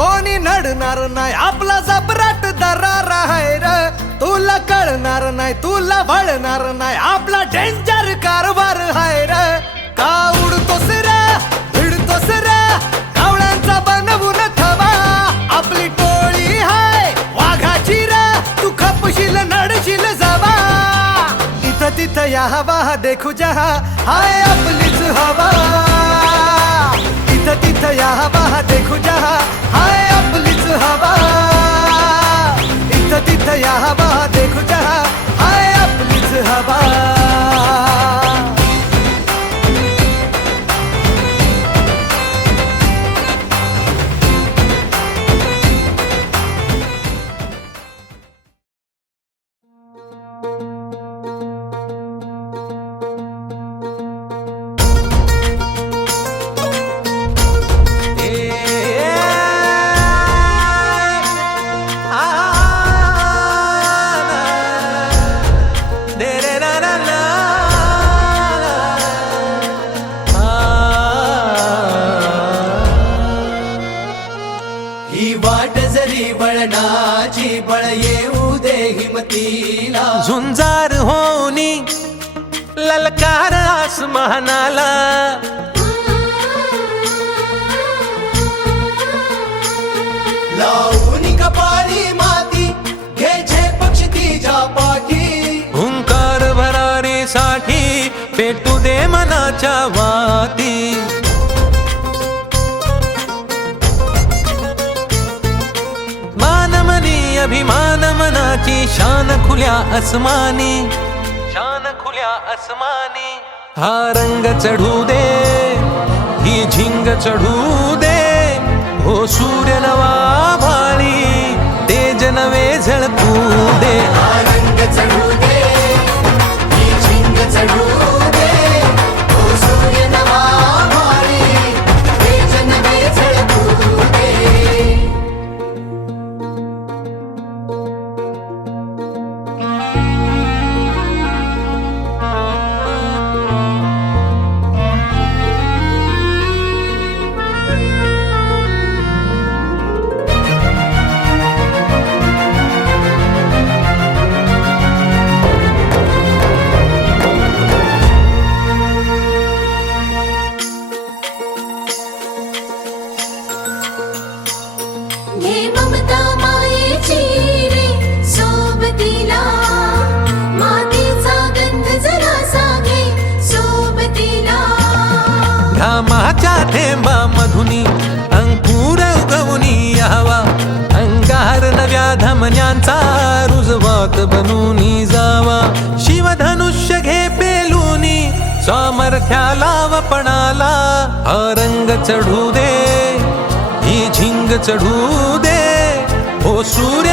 कोणी नडणार नाही आपला जबराट दरार आहे र तुला कळणार नाही तुला वळणार नाही आपला डेंजर कारभार आहे र का उडतोस रे भिडतोस रे कावळ्यांचा बनवून ठेवा आपली टोळी हाय वाघाची रे तू खपशील नडशील जावा इथं तिथं या हवा देखू जहा हाय आपलीच हवा इथं तिथं या हवा देखू जहा हाय आपलीच हवा इथं तिथं या हवा देखू जहा हाय आपलीच हवा ही वाट जरी वळणाची बळ येऊ दे हिमतीला झुंजार होनी ललकार आसमानाला लावून कपाळी माती घ्यायचे पक्षी तिच्या पाठी हुंकार भरारीसाठी पेटू दे मनाच्या वाती मानमनी अभिमान मनाची शान खुल्या आसमानी शान खुल्या आसमानी हा रंग चढू दे ही झिंग चढू दे हो सूर्य नवा भाळी तेज नवे झळकू दे हा रंग चढू दे ही झिंग चढू दे ओ सूर्य नवा भाळी तेज नवे झळकू दे हे ममता मायेची रे सोबतीला मातीचा गंध जरासा घे सोबतीला घामाच्या थेंबा मधुनी अंकुर उगवूनी यावा अंगार नव्या धमन्यांचा रुजवात बनूनी जावा शिवधनुष्य घे पेलूनी सामर्थ्याला वपणाला हा रंग चढू दे ही झिंग चढू दे ओ सूर्य